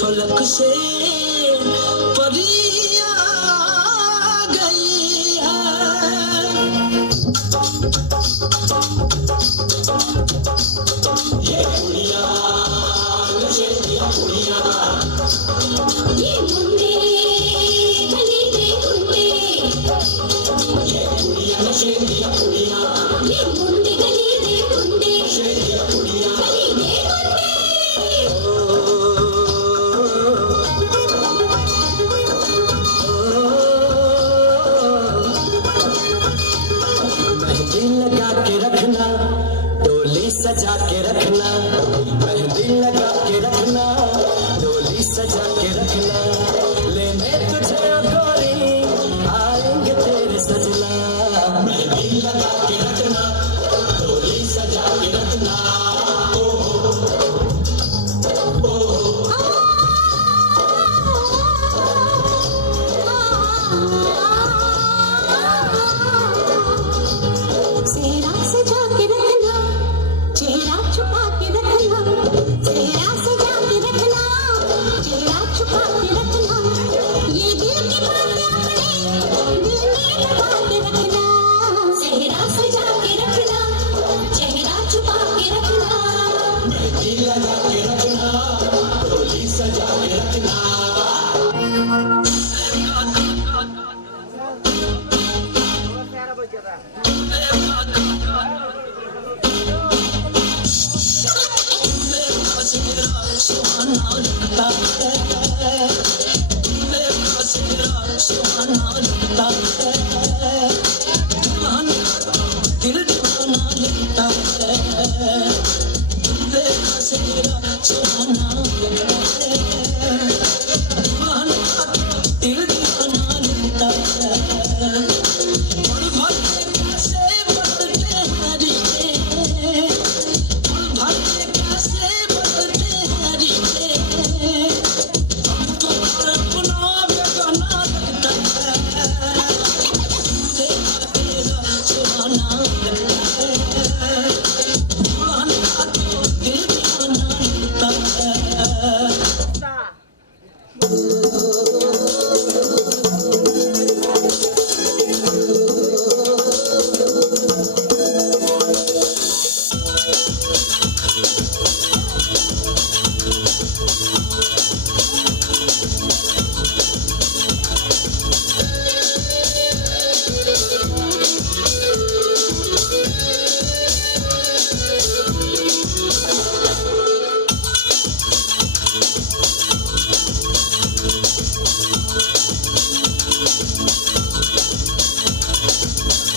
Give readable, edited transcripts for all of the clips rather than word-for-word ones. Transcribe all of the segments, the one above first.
फलक से परियां गई है। ये कुड़िया ये मुंडे गली दे गुंडे, ये कुड़िया नशे दिया कुड़िया, ये मुंडे गली दे गुंडे, नशे दिया कुड़िया गली दे गुंडे। मेहंदी लगा के रखना, डोली सजा के रखना, मेहंदी लगा के रखना, डोली सजा के रखना, लेने तुझे गोरी आएंगे तेरे सजना। मेहंदी लगा के रखना, डोली सजा के रखना, सेहरा सजा के रखना, चेहरा छुपा के रखना, सेहरा सजा के रखना, चेहरा छुपा के रखना, ये दिल की बातें अपने दिल में लगा के रखना। सेहरा सजा के रखना, चेहरा छुपा के रखना, मेहंदी लगा के रखना, डोली सजा के रखना। सुहाना लगता है, मेरा चेहरा सुहाना लगता है, दिल दीवाना लगता है, मेरा चेहरा सुहाना लगता है, दिल दीवाना लगता है। पल भर कैसे बदलते हैं रिश्ते, पल भर कैसे बदलते हैं रिश्ते, हमको अपना बेगाना लगता है, देखा तेरा सुहाना लगता है, दीवाना तो दिल दीवाना लगता है।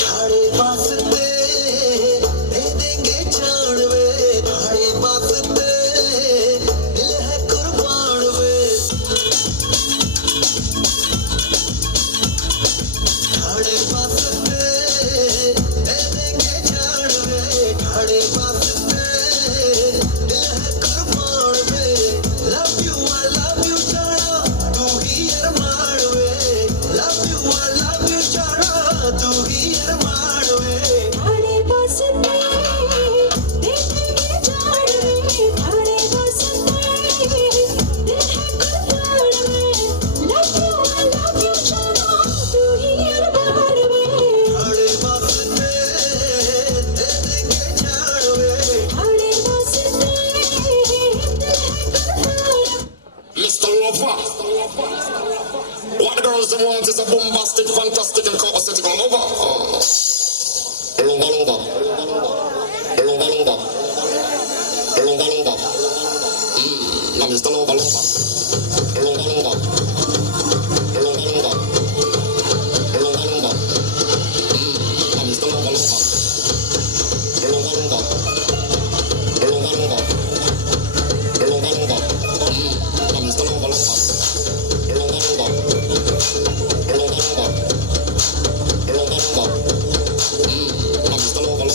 ठाड़े वास्ते दे देंगे जान वे, ठाड़े वास्ते दिल है कुर्बान वे, ठाड़े वास्ते दे देंगे जान वे, ठाड़े वास्ते दिल है कुर्बान वे। लव यू जाना तू ही अरमान वे, लव यू जाना तू ही अरमान वे। ठाड़े वास्ते दे देंगे जान वे, ठाड़े वास्ते दिल है कुर्बान वे, लव यू जाना तू ही अरमान वे। ठाड़े वास्ते दे देंगे जान वे, ठाड़े वास्ते दिल है कुर्बान। Mr. Lover, what the girls they want is a bombastic, fantastic, and copacetic all over. Lover, lover, lover, lover, lover, lover. Now Mr. Lover, lover, lover, lover, lover, lover, lover, lover. Now Mr. Lover, lover, lover, lover, lover, lover, lover, lover. Now Mr. Lover, lover. Lover, lover, lover, lover, lover.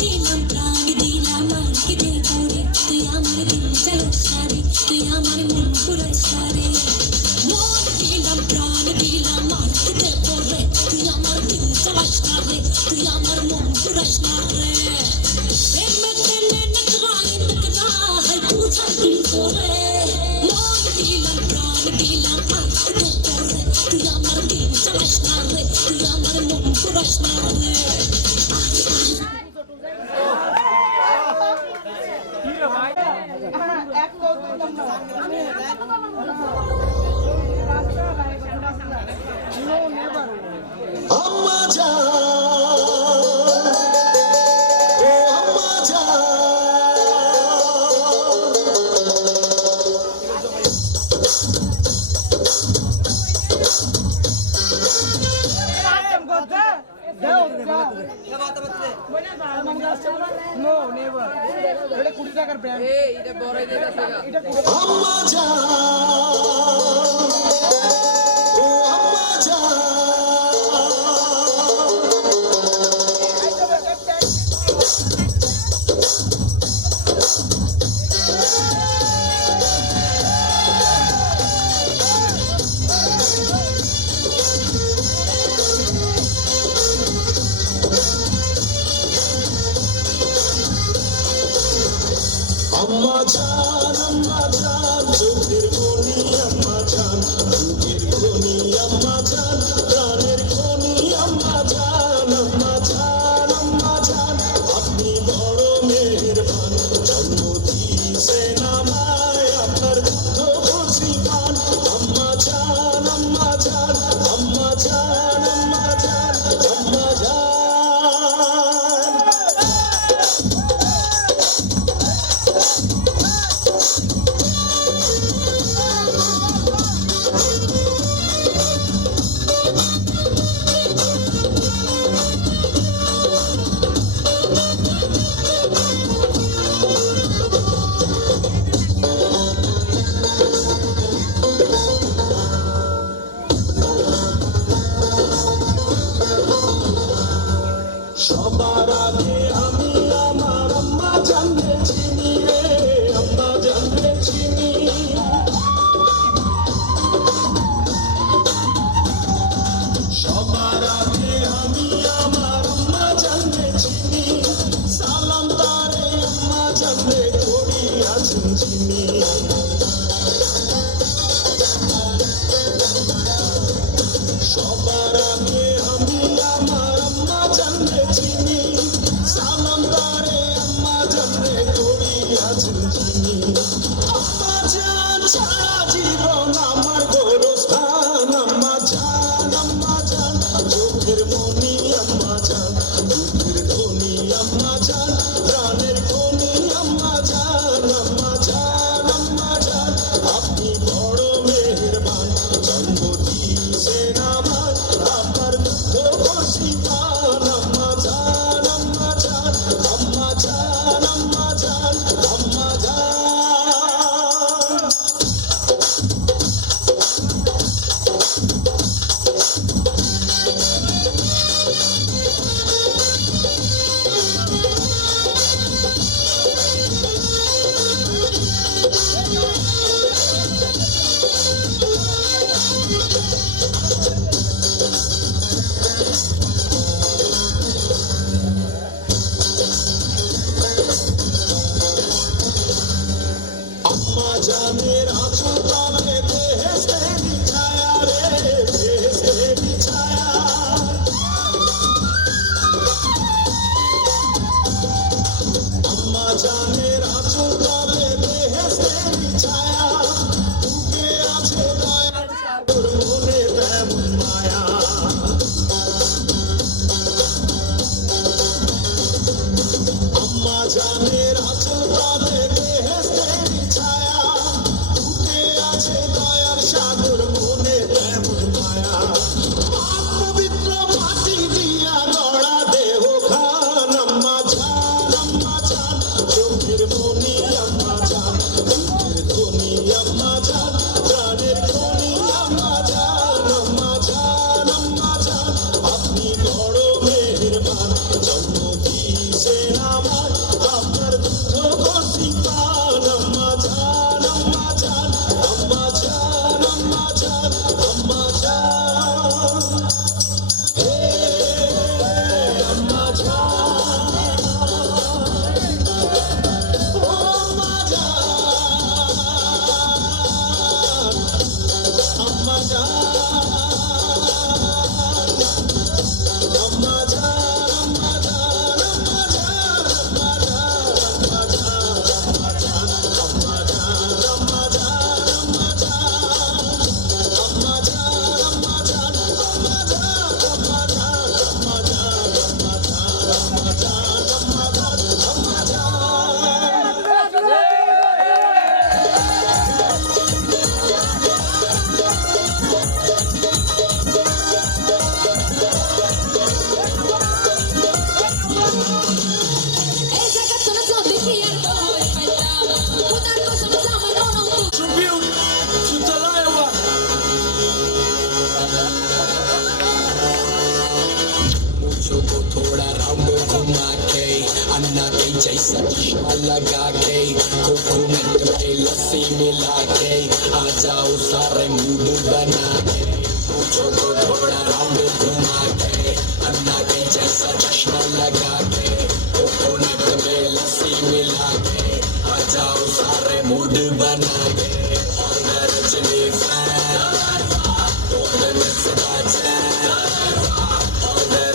দিলাম প্রাণ দিলাম আজকে দেবরে তুই আমার দিন চলো সারে তুই আমার মন পুরো সারে মন দিলাম প্রাণ দিলাম আজকে দেবরে তুই আমার দিন চলো সারে তুই আমার মন পুরো সারে প্রেমে তেনে নকরাই নকরা है पूछा दिल को रे মন দিলাম প্রাণ দিলাম আজকে দেবরে তুই আমার দিন চলো সারে তুই আমার মন পুরো সারে আম্মা জান ও আম্মা জান No, never. এটা 20 টাকার ব্র্যান্ড। এটা বড় এটা আম্মা জান ও আম্মা জান আম্মা জান চোখের মনি আম্মা জান চোখের খনি আম্মা জান প্রাণের খনি আম্মা জান আপনি বড় মেহেরবান জন্ম দিয়েছেন আমায় আপনার দুধ খুশি পান আম্মা জান আম্মা জান আম্মা জান আম্মা জান আম্মা জান সবার আগে আমি আমার আম্মা জানতে চিনি রে আম্মা জানতে চিনি সবার আগে আমি আমার আম্মা জানতে চিনি সালাম তারে আম্মা জানতে করি আছেন চিনি সবার আগে আমি আমার আম্মা জানতে চিনি সালাম তারে আম্মা জানতে করি আছেন চিনি আম্মা জান সারা জীবন আমার গোরস্থান আম্মা জান চোখের মনি আম্মা জান দুধের ধনি আম্মা জান প্রাণের খনি আম্মা জান আপনি বড় মেহেরবান জন্ম দিয়েছেন আমার আপনার দুধ খুশি পান আম্মা জান আম্মা জান আম্মা জান আম্মা জান আম্মা জান जैसा चश्मा लगा के कोकोनट में लस्सी मिला के आ जाओ सारे मूड बना के पूछो तो थोड़ा राउंड घुमा के अन्ना के जैसा चश्मा लगा के कोकोनट में लस्सी मिला के आ जाओ सारे मूड बना के Rajni fan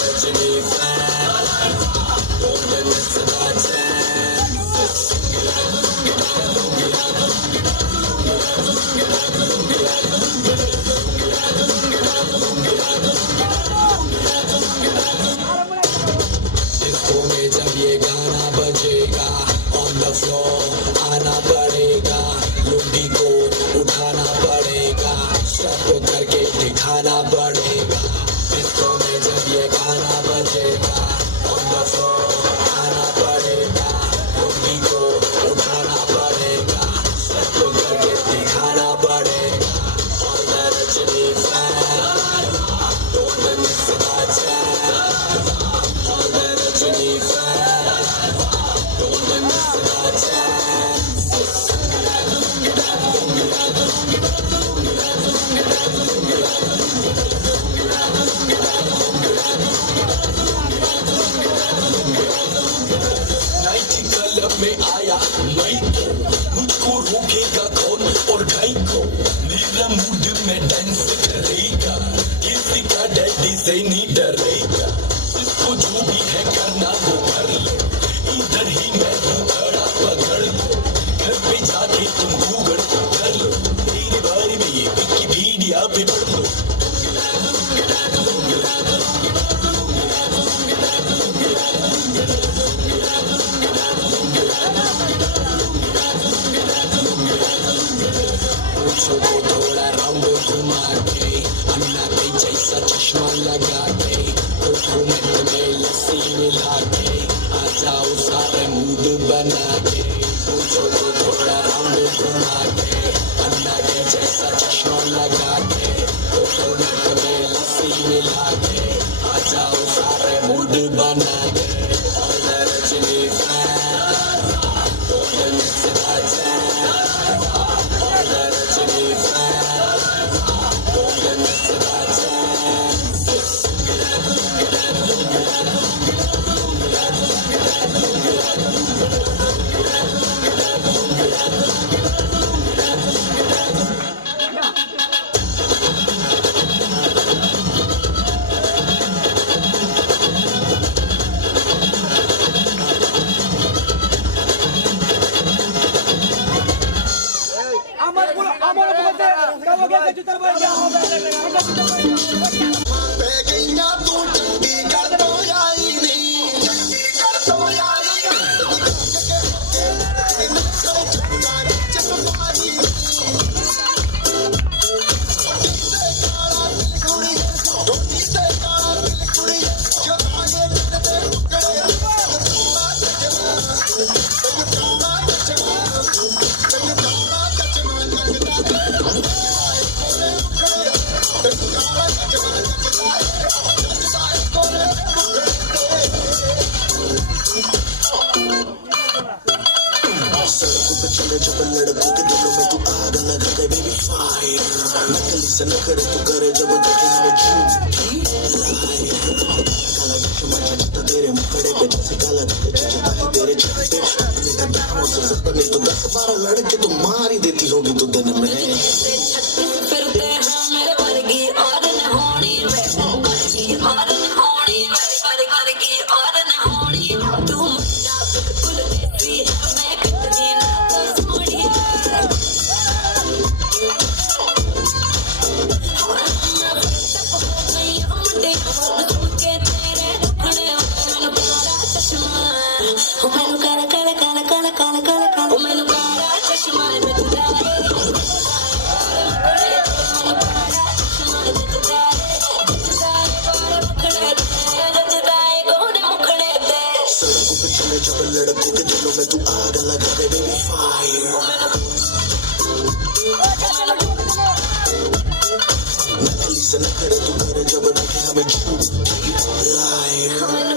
Rajni fan disco में जब ये गाना बजेगा ऑन द फ्लोर आना पड़ेगा लुंगी को उठाना पड़ेगा स्टेप करके दिखाना पड़ेगा डिस्को में जब ये गाना बजेगा ऑन द फ्लोर आना पड़ेगा लुंगी को उठाना पड़ेगा स्टेप करके दिखाना पड़ेगा on the Rajni fan don't miss the chance on the Rajni fan don't miss the chance night club में आया मैं तो मुझको रोकेगा कौन और गाय को मेरा मूड में डांस करेगा किसी का डैडी से नहीं डरेगा इसको जो भी है करना वो कर लो इधर ही मैं हूँ खड़ा पकड़ लो घर पे जाके तुम गूगल कर लो मेरी बारी में ये विकिपीडिया पे पढ़ लो पूछो तो थोड़ा राउंड घुमा के अन्ना के जैसा चश्मा लगा के कोकोनट में लस्सी मिला के आ जाओ सारे मूड बना के पूछो तो थोड़ा राउंड घुमा के अन्ना के जैसा चश्मा लगा के कोकोनट में लस्सी मिला के आ जाओ सारे मूड बना के on the Rajni fan don't miss the chance on the Rajni fan don't miss the chance আমার বলতে কাবো গে জুতার বই যা হবে पे गईया तू चंडीगढ़ तो आई नहीं चंडीगढ़ तो आई सड़कों पे चले जब लड़कों के दिलों में तू आग लगा दे बेबी फायर नकली से न करे तू करे जब देखे हमें झूठी काला चश्मा चढ़ता तेरे मुखड़े पे जैसे काला चढ़ता है तेरे छत पे मेरा दामों से सब नहीं तो 10-12 लड़के तो मार ही देती होगी तू दिन में जब लड़कों के दिलों में तू आग लगा दे बेबी फायर नकली से न करे तू करे जब देखे हमें झूठी लायर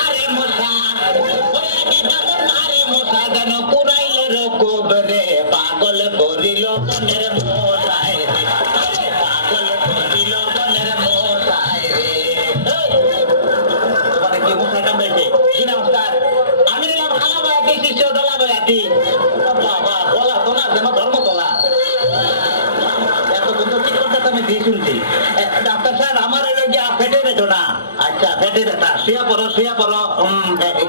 আরে মশা ওরে কেমন আরে মশা যেন পুরাইল রকব রে পাগল করিল মনের মশায় রে আরে পাগল করিল মনের মশায় রে তোমার কি মশা কামড়েছে কি নমস্কার আমি নিলাম খালা বায়াতি শিষ্য দলা বায়াতি বাবা বলা তো না যেন ধর্ম তোলা এত কিন্তু ঠিক করতে আমি দিয়ে শুনছি ডাক্তার সাহেব আমার এই যে পেটে বেদনা আচ্ছা পেটে ব্যথা শুয়া পড়ো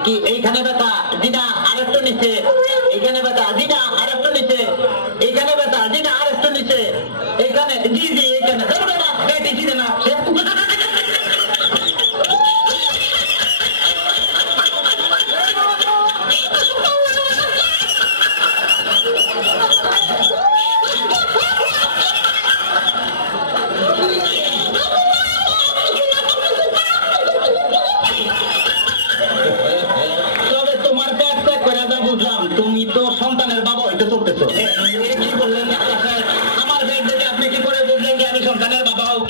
কি এইখানে ব্যথা দিনা আরেকটু নিচে এইখানে ব্যথা দিনা আরেকটু নিচে এইখানে ব্যথা দিনা আরেকটু নিচে এইখানে জি জি এইখানে ধরবে না দিচ্ছি না তবে তোমার পেট পেট করে যা বুঝলাম তুমি তো সন্তানের বাবা হইতে চলতেছো কি বললেন ডাক্তার সাহেব? আমার পেট দেখে আপনি কি করে বুঝলেন যে আমি সন্তানের বাবা হব?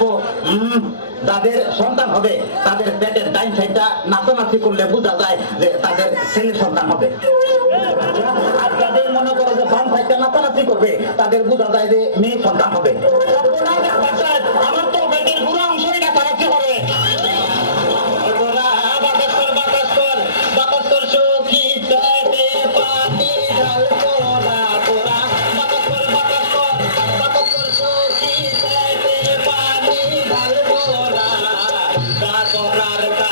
তো, যাদের সন্তান হবে তাদের পেটের ডাইন সাইডটা নাচানাচি করলে বোঝা যায় যে তাদের ছেলে সন্তান হবে আর যাদের মনে করে যে বাম সাইডটা নাচানাচি করবে তাদের বোঝা যায় যে মেয়ে সন্তান হবে আমার তো পেটের পুরো অংশই নাচানাচি করে বাতাস কর সখী পেটে পানি ঢালবো না তোরা বাতাস কর সখী পেটে পানি ঢালবো না তা করার তা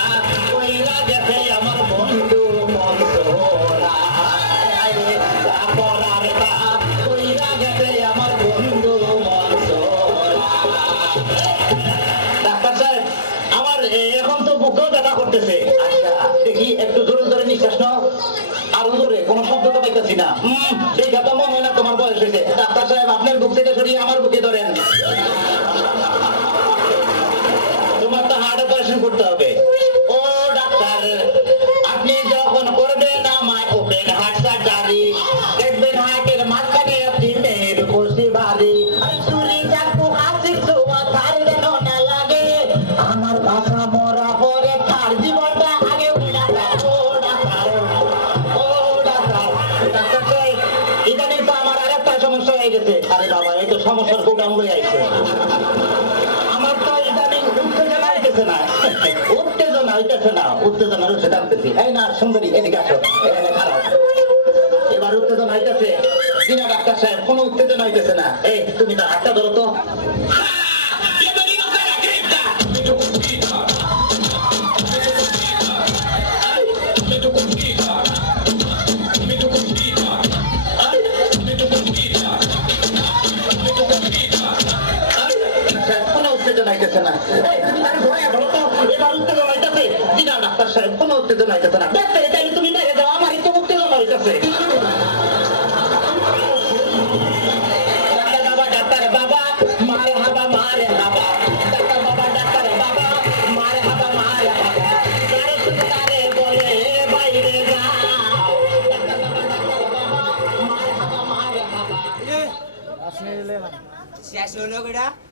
কইরা গেছে আমার বন্ধু মনসোরা তা করার তা কইরা গেছে আমার বন্ধু মনসোরা ডাক্তার সাহেব আমার এখন তো বুকেও ব্যথা করতেছে আচ্ছা দেখি একটু জোরে জোরে নিঃশ্বাস নাও আরো জোরে কোনো শব্দ তো পাইতেছি না দেখা তো মনে হয় না তোমার বয়স হয়েছে ডাক্তার সাহেব আপনার বুক থেকে সরিয়ে আমার বুকে ধরেন তোমার তো হার্ট অপারেশন করতে হবে ও ডাক্তার আপনি যখন করবেন আমায় ওপেন হার্ট সার্জারি দেখবেন হার্টের মাঝখানে আপনি মেয়ের বসে ভারী চুরি চাকু হাসি ছোঁয়া তার যেন না লাগে আমার ভাষা মরা পরে তার জীবনটা আগে ও ডাক্তার ডাক্তার সাহেব ইদানিং তো আমার আরেকটা সমস্যা হয়ে গেছে আরে বাবা এই তো সমস্যার গোটা মূলে আইছে আমার তো ইদানিং উত্তেজনা হইতেছে না উত্তেজনা রয়েছে টানতেছি এই না সুন্দরী এদিকে আসো এখানে খারাপ এবার উত্তেজনা হইতেছে বিনা ডাক্তার সাহেব কোনো উত্তেজনা হইতেছে না এই তুমি তার হাতটা ধরো তো কোনো উত্তেজনা হইতেছে না এই, তুমি তাকে ধরে ধরো তো এবার উত্তেজনা হইতেছে বিনা ডাক্তার সাহেব কোনো উত্তেজনা হইতেছে না দেখতে এটা তুমি দেখে যাও আমারই তো উত্তেজনা হইতেছে ডাক্তার বাবা মারে হাবা মারে হাবা ডাক্তার বাবা মারে হাবা মারে হাবা কারে সুতারে বলে বাইরে যাও আসলে শেষ হলো